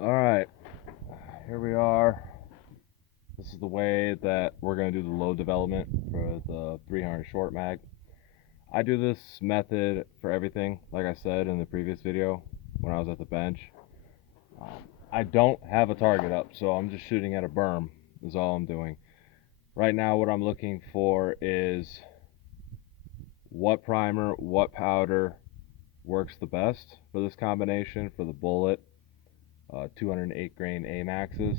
Alright, here we are. This is the way that we're going to do the load development for the 300 short mag. I do this method for everything, like I said in the previous video when I was at the bench. I don't have a target up, so I'm just shooting at a berm is all I'm doing. Right now what I'm looking for is what primer, what powder works the best for this combination for the bullet 208 grain AMAXs,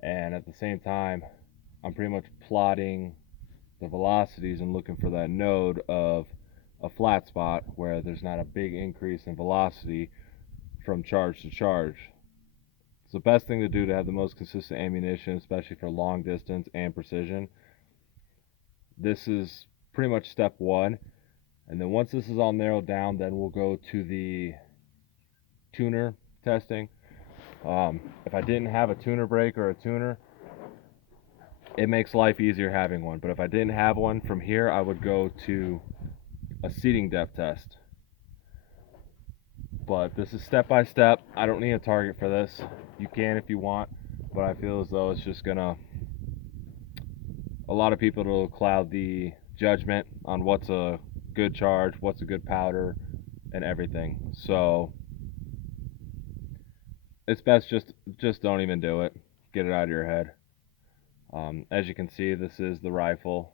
and at the same time I'm pretty much plotting the velocities and looking for that node of a flat spot where there's not a big increase in velocity from charge to charge. It's the best thing to do to have the most consistent ammunition, especially for long distance and precision. This is pretty much step one, and then once this is all narrowed down, then we'll go to the tuner testing. If I didn't have a tuner brake or a tuner, it makes life easier having one. But if I didn't have one, from here I would go to a seating depth test. But this is step by step. I don't need a target for this. You can if you want, but I feel as though it's just gonna, a lot of people, will cloud the judgment on what's a good charge, what's a good powder, and everything. So it's best just don't even do it. Get it out of your head. As you can see, this is the rifle.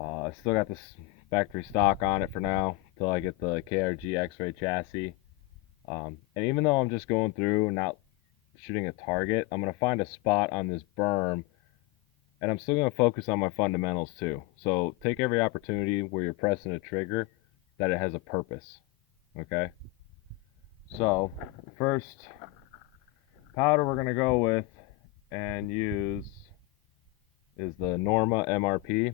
I still got this factory stock on it for now until I get the KRG X-ray chassis. And even though I'm just going through and not shooting a target, I'm going to find a spot on this berm, and I'm still going to focus on my fundamentals too. So take every opportunity where you're pressing a trigger that it has a purpose. Okay? So first powder we're going to go with and use is the Norma MRP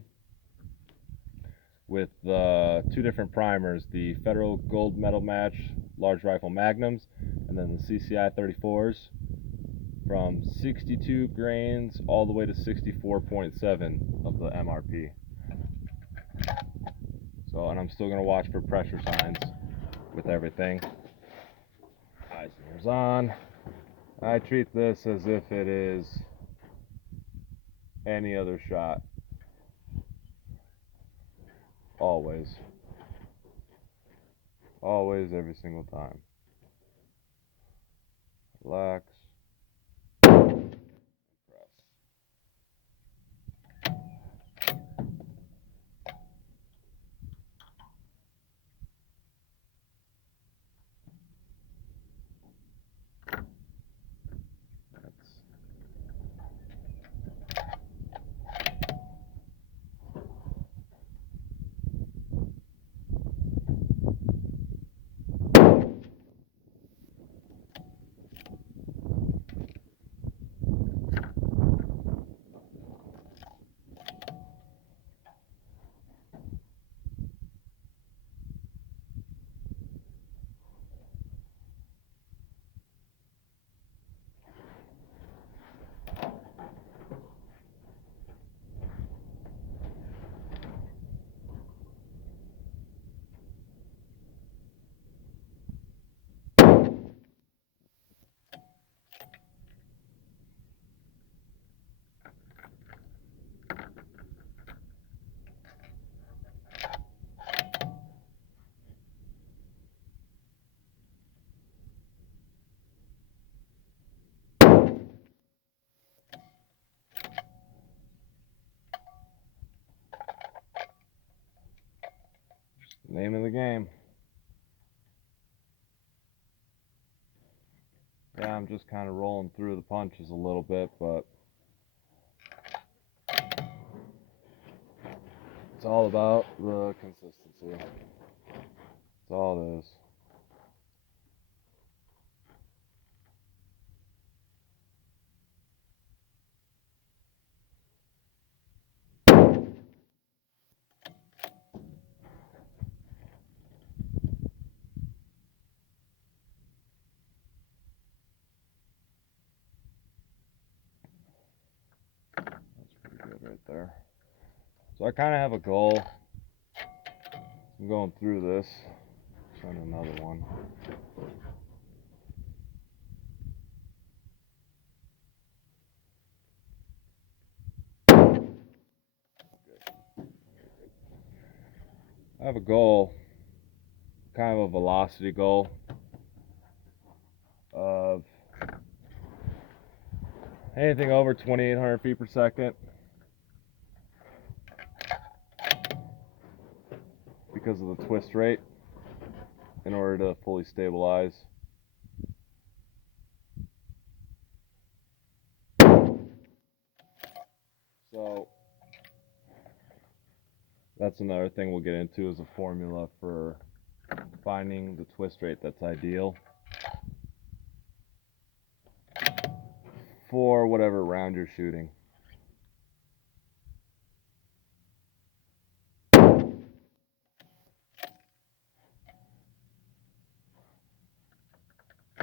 with the two different primers, the Federal Gold Medal Match Large Rifle Magnums, and then the CCI 34s from 62 grains all the way to 64.7 of the MRP. So, and I'm still going to watch for pressure signs with everything. Eyes and ears on. I treat this as if it is any other shot. Always. Always, every single time. Relax. Press. Name of the game. Yeah, I'm just kind of rolling through the punches a little bit, but it's all about the consistency. That's all it is. That's pretty good right there. So I kind of have a goal. I'm going through this. Trying another one. I have a goal, kind of a velocity goal of anything over 2,800 feet per second because of the twist rate in order to fully stabilize. So that's another thing we'll get into, is a formula for finding the twist rate that's ideal for whatever round you're shooting.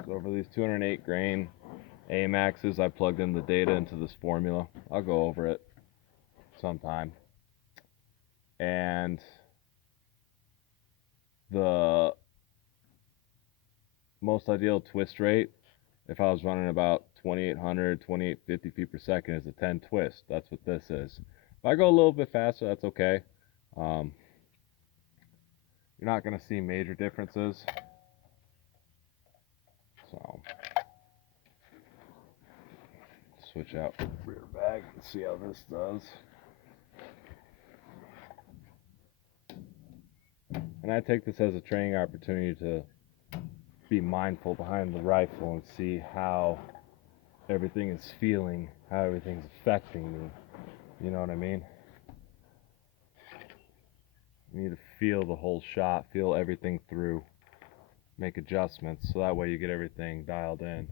So for these 208 grain AMAXs, I plugged in the data into this formula. I'll go over it sometime. And the most ideal twist rate, if I was running about 2,800, 2,850 feet per second, is a 10 twist. That's what this is. If I go a little bit faster, that's okay. You're not going to see major differences. So, switch out rear bag and see how this does. And I take this as a training opportunity to be mindful behind the rifle and see how everything is feeling, how everything's affecting me. You know what I mean? You need to feel the whole shot, feel everything through, make adjustments, so that way you get everything dialed in.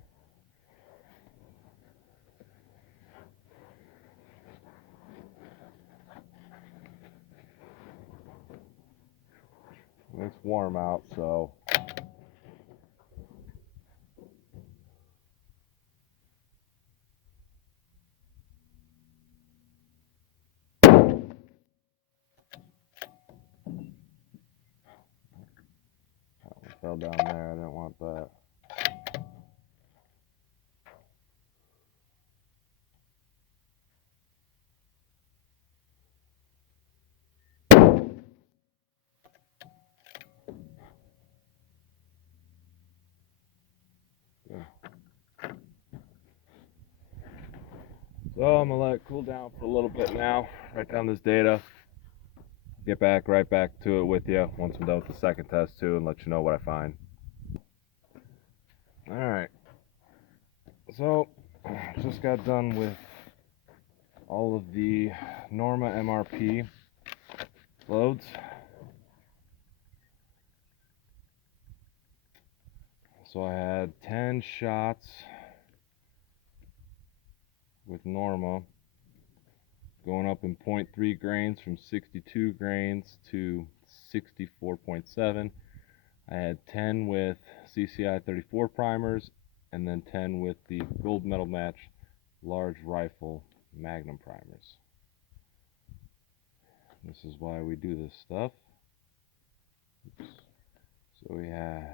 It's warm out, so fell down there. I didn't want that. Good. So I'm gonna let it cool down for a little bit now. Write down this data. Get back right back to it with you once I'm done with the second test too, and let you know what I find. All right. So just got done with all of the Norma MRP loads. So I had 10 shots with Norma, going up in 0.3 grains from 62 grains to 64.7. I had 10 with CCI 34 primers, and then 10 with the Gold Medal Match large rifle Magnum primers. This is why we do this stuff. Oops. So we had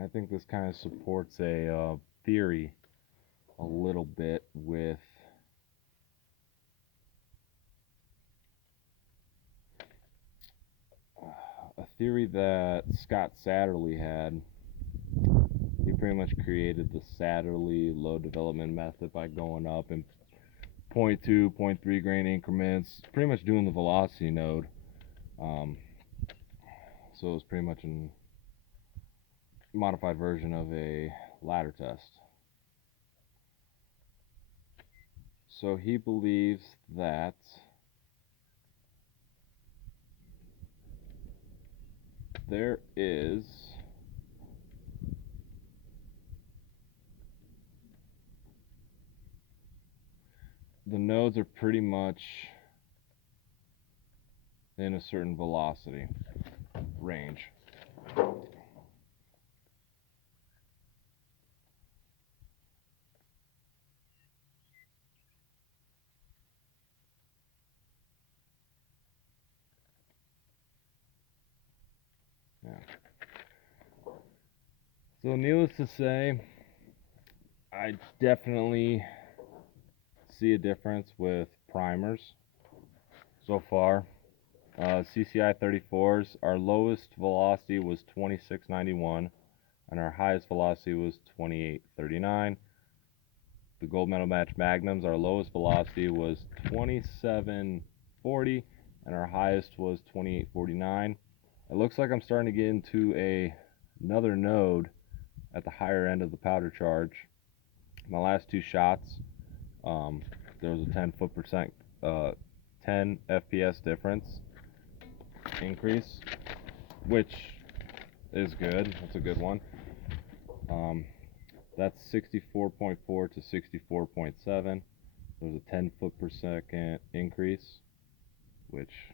I think this kind of supports a theory a little bit with a theory that Scott Satterlee had. He pretty much created the Satterlee low development method by going up in 0.2, 0.3 grain increments, pretty much doing the velocity node. So it was pretty much a modified version of a ladder test. So he believes that there is the nodes are pretty much in a certain velocity range. Yeah. So needless to say, I definitely see a difference with primers so far. CCI 34s, our lowest velocity was 2691 and our highest velocity was 2839. The gold medal match magnums, our lowest velocity was 2740 and our highest was 2849. It looks like I'm starting to get into another node at the higher end of the powder charge. My last two shots, there was a 10 FPS difference increase, which is good. That's a good one. That's 64.4 to 64.7. There's a 10 foot per second increase, which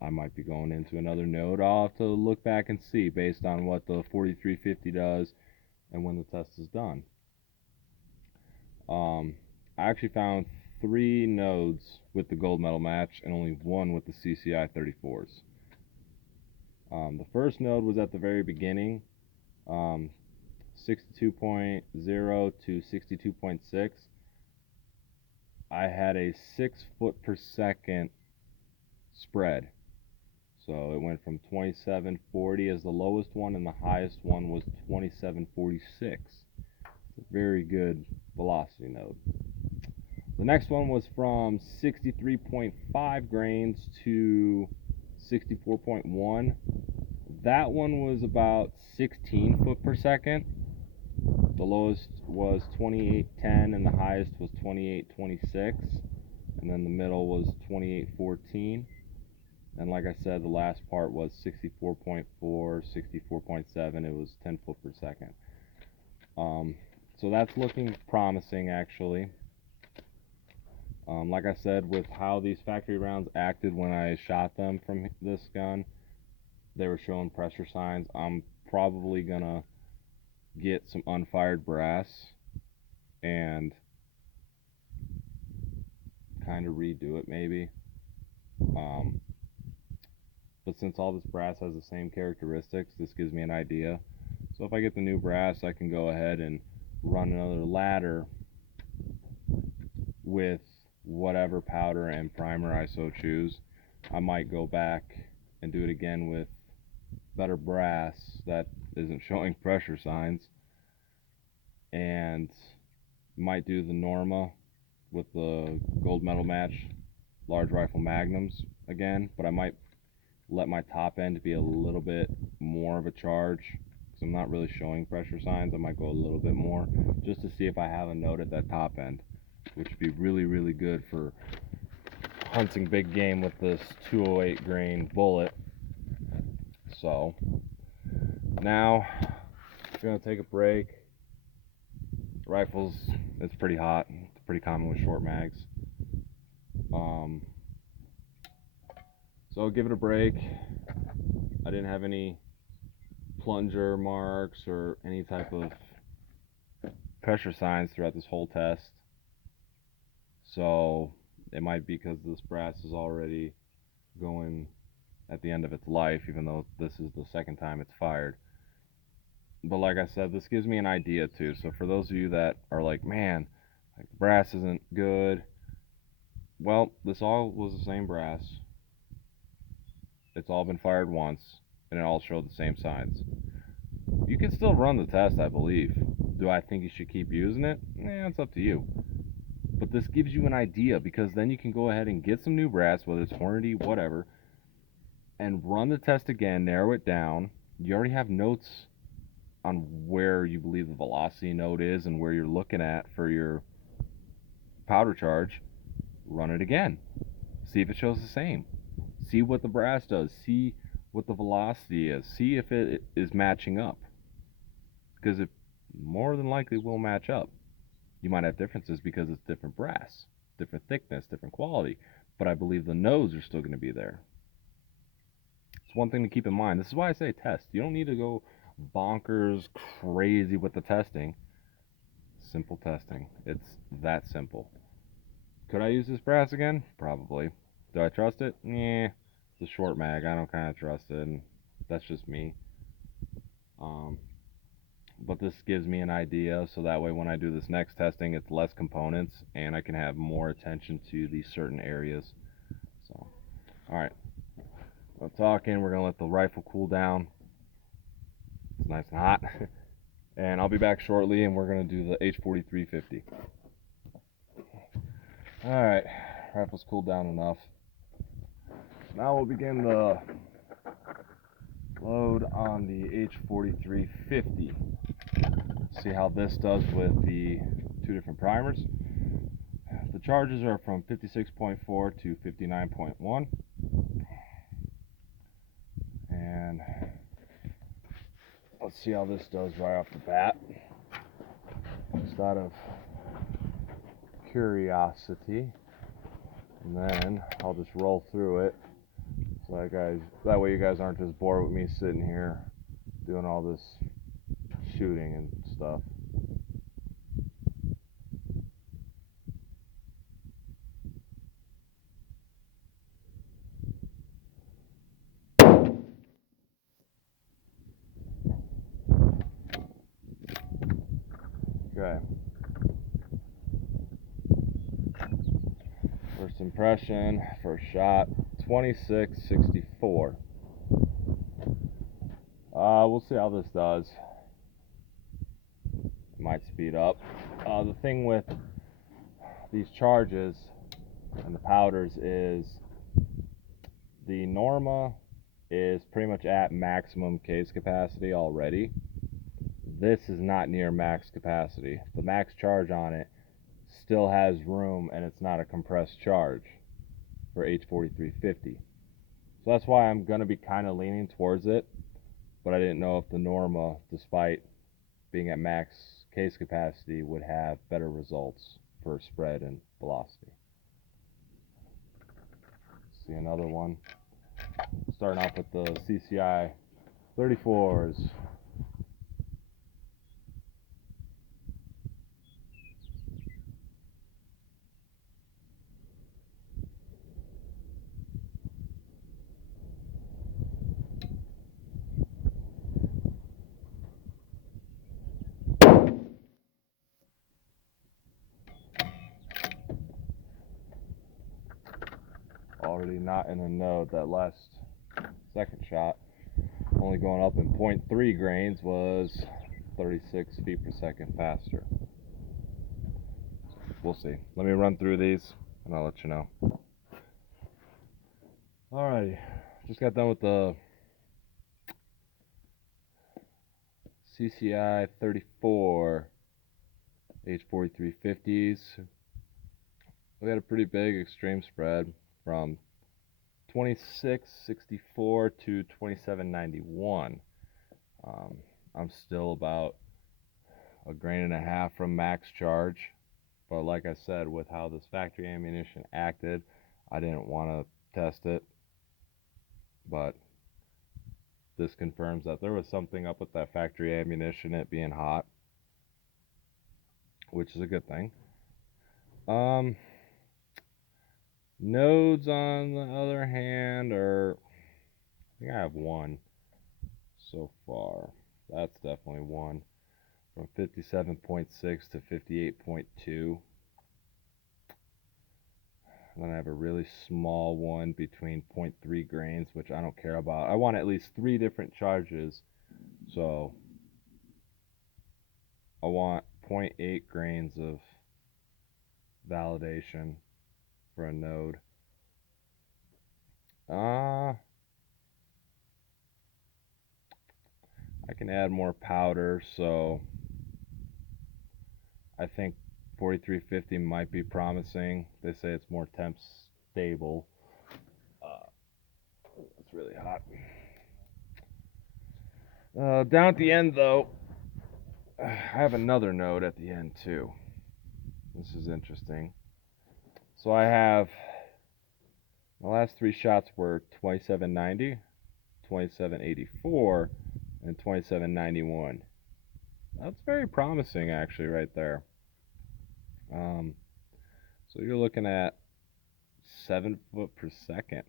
I might be going into another node. I'll have to look back and see based on what the 4350 does and when the test is done. I actually found 3 nodes with the gold medal match and only 1 with the CCI 34s. The first node was at the very beginning, 62.0 to 62.6. I had a 6 foot per second spread. So it went from 2740 as the lowest one, and the highest one was 2746. It's a very good velocity node. The next one was from 63.5 grains to 64.1. That one was about 16 foot per second. The lowest was 2810 and the highest was 2826. And then the middle was 2814. And like I said, the last part was 64.4, 64.7. It was 10 foot per second. So that's looking promising, actually. Like I said, with how these factory rounds acted when I shot them from this gun, they were showing pressure signs. I'm probably gonna get some unfired brass and kind of redo it maybe. But since all this brass has the same characteristics, this gives me an idea. So if I get the new brass, I can go ahead and run another ladder with whatever powder and primer I so choose. I might go back and do it again with better brass that isn't showing pressure signs, and might do the Norma with the gold medal match large rifle magnums again, but I might let my top end be a little bit more of a charge because I'm not really showing pressure signs. I might go a little bit more just to see if I have a note at that top end, which would be really, really good for hunting big game with this 208 grain bullet. So now we're gonna take a break. Rifles, it's pretty hot. It's pretty common with short mags. So I'll give it a break. I didn't have any plunger marks or any type of pressure signs throughout this whole test. So it might be because this brass is already going at the end of its life, even though this is the second time it's fired. But like I said, this gives me an idea too. So for those of you that are like, man, like the brass isn't good, well, this all was the same brass. It's all been fired once, and it all showed the same signs. You can still run the test, I believe. Do I think you should keep using it? It's up to you. But this gives you an idea, because then you can go ahead and get some new brass, whether it's Hornady, whatever, and run the test again, narrow it down. You already have notes on where you believe the velocity node is and where you're looking at for your powder charge. Run it again. See if it shows the same. See what the brass does. See what the velocity is. See if it is matching up. Because it more than likely will match up. You might have differences because it's different brass, different thickness, different quality. But I believe the nodes are still going to be there. It's one thing to keep in mind. This is why I say test. You don't need to go bonkers crazy with the testing. Simple testing. It's that simple. Could I use this brass again? Probably. Do I trust it? It's a short mag. I don't kind of trust it, and that's just me. but this gives me an idea, so that way when I do this next testing, it's less components and I can have more attention to these certain areas. So, all right, I'm talking. We're gonna let the rifle cool down. It's nice and hot, and I'll be back shortly, and we're gonna do the H4350. All right, rifle's cooled down enough. Now we'll begin the load on the H4350. See how this does with the two different primers. The charges are from 56.4 to 59.1, and let's see how this does right off the bat, just out of curiosity, and then I'll just roll through it so that way you guys aren't just bored with me sitting here doing all this shooting and stuff. Okay. First impression, first shot, 26.64. We'll see how this does. It might speed up. The thing with these charges and the powders is the Norma is pretty much at maximum case capacity already. This is not near max capacity. The max charge on it still has room, and it's not a compressed charge for H4350. So that's why I'm going to be kind of leaning towards it, but I didn't know if the Norma, despite being at max case capacity, would have better results for spread and velocity. See another one. Starting off with the CCI 34s. Already not in a node. That last second shot, only going up in 0.3 grains, was 36 feet per second faster. We'll see. Let me run through these and I'll let you know. Alrighty, just got done with the CCI 34 H4350s. We had a pretty big extreme spread from 26.64 to 27.91. I'm still about a grain and a half from max charge, but like I said, with how this factory ammunition acted, I didn't want to test it, but this confirms that there was something up with that factory ammunition, it being hot, which is a good thing. Nodes, on the other hand, I think I have one so far. That's definitely one. From 57.6 to 58.2. Then I have a really small one between 0.3 grains, which I don't care about. I want at least 3 different charges, so I want 0.8 grains of validation for a node. I can add more powder, so I think 4350 might be promising. They say it's more temp stable. It's really hot. Down at the end, though, I have another node at the end, too. This is interesting. So I have, my last 3 shots were 2790, 2784, and 2791. That's very promising, actually, right there. So you're looking at 7 foot per second.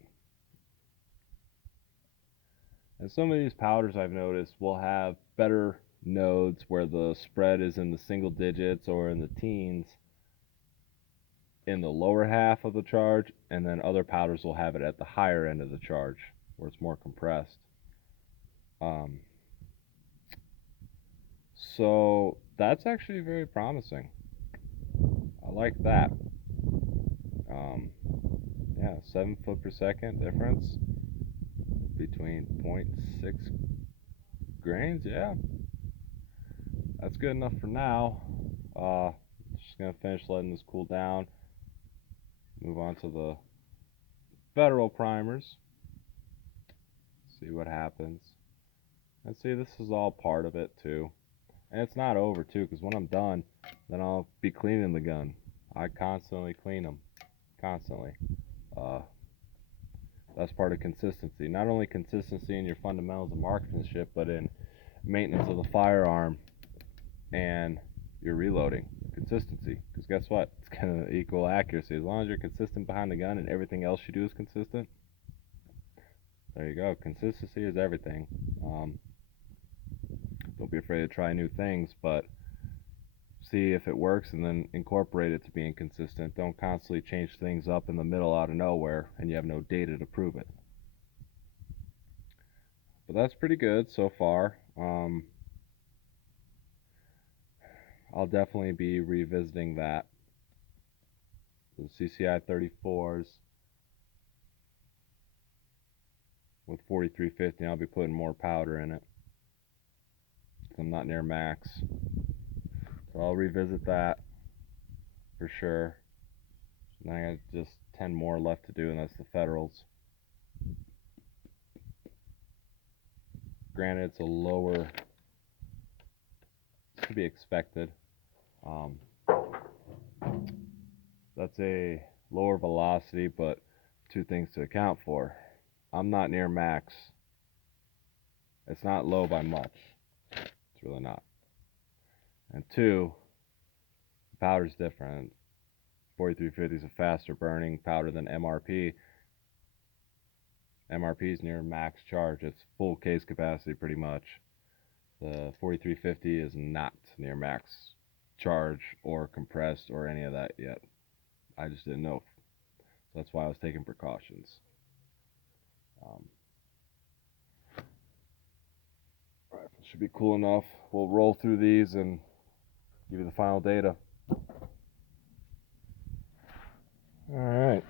And some of these powders I've noticed will have better nodes where the spread is in the single digits or in the teens in the lower half of the charge, and then other powders will have it at the higher end of the charge where it's more compressed. So that's actually very promising. I like that. Yeah, 7 foot per second difference between 0.6 grains. Yeah, that's good enough for now. Just gonna finish letting this cool down. Move on to the federal primers. See what happens. And see, this is all part of it too. And it's not over too, because when I'm done, then I'll be cleaning the gun. I constantly clean them, constantly. That's part of consistency. Not only consistency in your fundamentals of marksmanship, but in maintenance of the firearm and your reloading. Consistency. Because guess what? It's going to equal accuracy. As long as you're consistent behind the gun and everything else you do is consistent, there you go. Consistency is everything. Don't be afraid to try new things, but see if it works and then incorporate it to being consistent. Don't constantly change things up in the middle out of nowhere and you have no data to prove it. But that's pretty good so far. I'll definitely be revisiting that. The CCI 34s with 4350, I'll be putting more powder in it. I'm not near max. So I'll revisit that for sure. And I got just 10 more left to do, and that's the Federals. Granted, it's a lower, it's to be expected. That's a lower velocity, but two things to account for. I'm not near max. It's not low by much. It's really not. And two, the powder's different. 4350 is a faster burning powder than MRP. MRP is near max charge. It's full case capacity pretty much. The 4350 is not near max charge or compressed or any of that yet. I just didn't know. So that's why I was taking precautions. Rifle should be cool enough. We'll roll through these and give you the final data. Alright.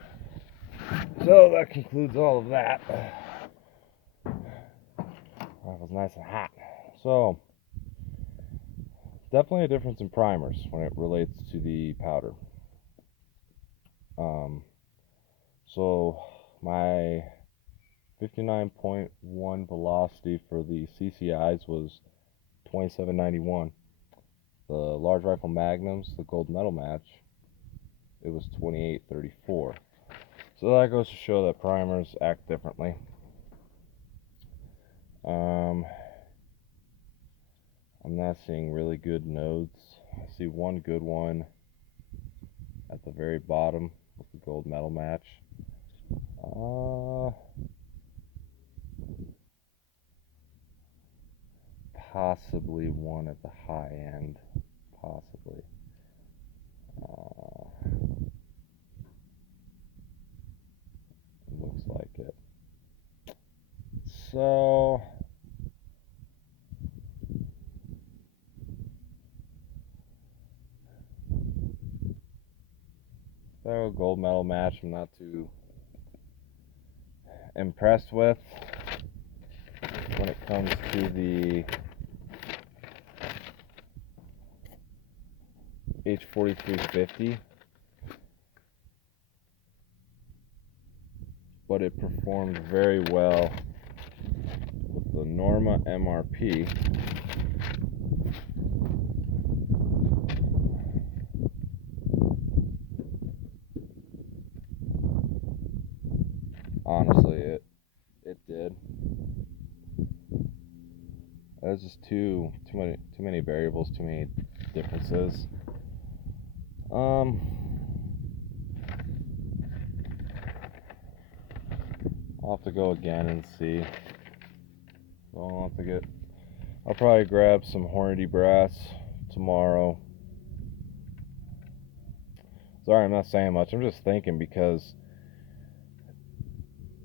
So that concludes all of that. Rifle's nice and hot. So, definitely a difference in primers when it relates to the powder. So my 59.1 velocity for the CCIs was 2791. The large rifle magnums, the gold medal match, it was 2834. So that goes to show that primers act differently. I'm not seeing really good nodes. I see one good one at the very bottom with the gold medal match. Possibly one at the high end. Possibly. Looks like it. So gold medal match I'm not too impressed with when it comes to the H4350, but it performed very well with the Norma MRP. Honestly, it did. There's just too many variables, too many differences. I'll have to go again and see. I'll have to get I'll probably grab some Hornady brass tomorrow. Sorry, I'm not saying much. I'm just thinking because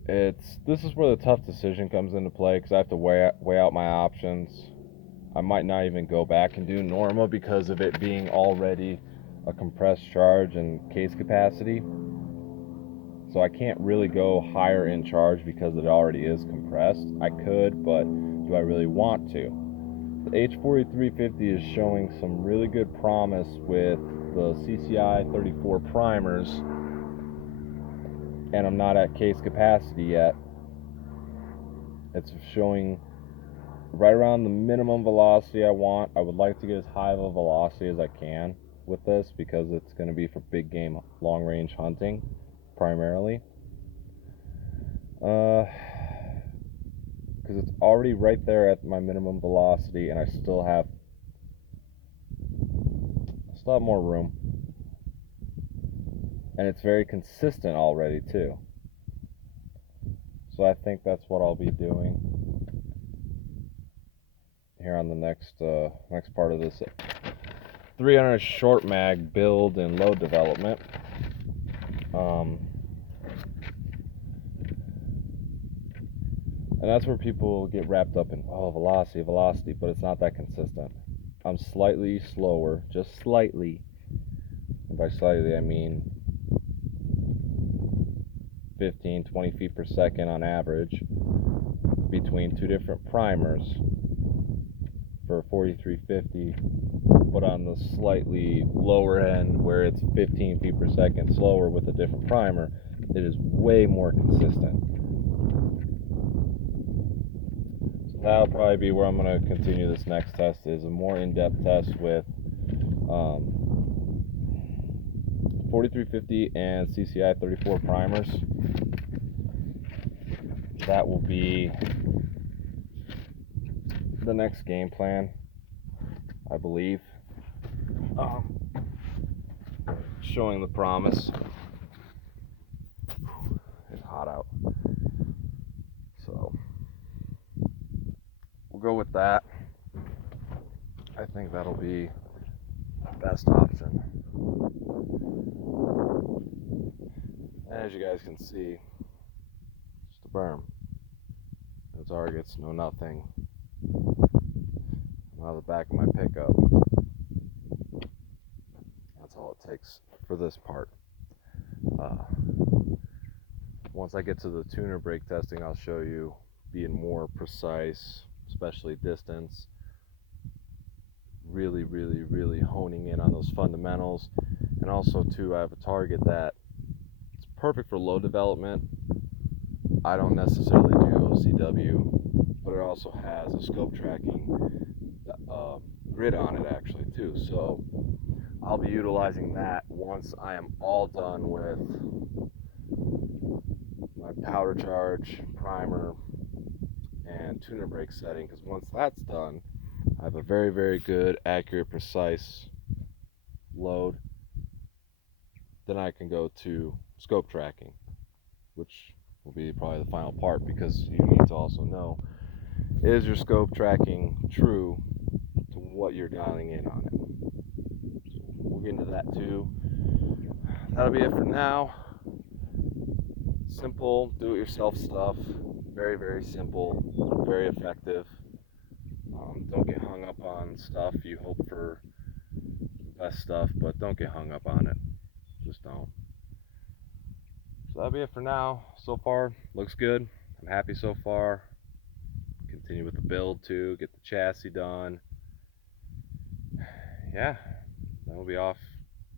this is where the tough decision comes into play because I have to weigh out my options. I might not even go back and do Norma because of it being already a compressed charge and case capacity. So I can't really go higher in charge because it already is compressed. I could, but do I really want to? The H4350 is showing some really good promise with the CCI 34 primers, and I'm not at case capacity yet. It's showing right around the minimum velocity I want. I would like to get as high of a velocity as I can with this because it's going to be for big game long range hunting primarily. Because it's already right there at my minimum velocity and I still have more room, and it's very consistent already too. So I think that's what I'll be doing here on the next part of this 300 short mag build and load development. And that's where people get wrapped up in, oh, velocity, but it's not that consistent. I'm slightly slower, just slightly. And by slightly, I mean 15, 20 feet per second on average between two different primers for 4350, but on the slightly lower end where it's 15 feet per second slower with a different primer, it is way more consistent. So that'll probably be where I'm going to continue this next test, is a more in-depth test with 4350 and CCI 34 primers. That will be the next game plan, I believe. Showing the promise. It's hot out, so we'll go with that. I think that'll be the best option. And as you guys can see, just a berm. No targets, no nothing. Out of the back of my pickup. That's all it takes for this part. Once I get to the tuner brake testing, I'll show you being more precise, especially distance. Really honing in on those fundamentals. And also too, I have a target that it's perfect for low development. I don't necessarily do OCW, but it also has a scope tracking grid on it actually too. So I'll be utilizing that once I am all done with my powder charge, primer, and tuner brake setting, because once that's done, I have a very good, accurate, precise load. Then I can go to scope tracking, which will be probably the final part, because you need to also know, is your scope tracking true to what you're dialing in on it? So we'll get into that too. That'll be it for now. Simple, do-it-yourself stuff. Very simple, very effective. Don't get hung up on stuff. You hope for the best stuff, but don't get hung up on it. Just don't. So that'll be it for now. So far, looks good. I'm happy so far. Continue with the build too, get the chassis done. Yeah, then we'll be off,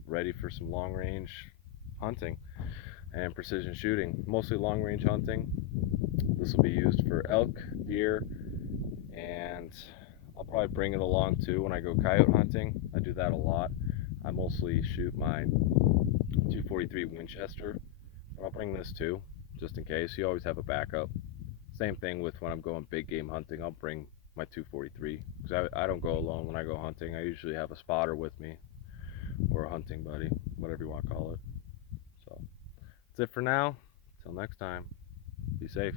ready for some long range hunting and precision shooting. Mostly long range hunting. This will be used for elk, deer, and I'll probably bring it along too when I go coyote hunting. I do that a lot. I mostly shoot my 243 Winchester, but I'll bring this too, just in case. You always have a backup. Same thing with when I'm going big game hunting, I'll bring my 243, because I don't go alone when I go hunting. I usually have a spotter with me, or a hunting buddy, whatever you want to call it. So that's it for now. Till next time, be safe.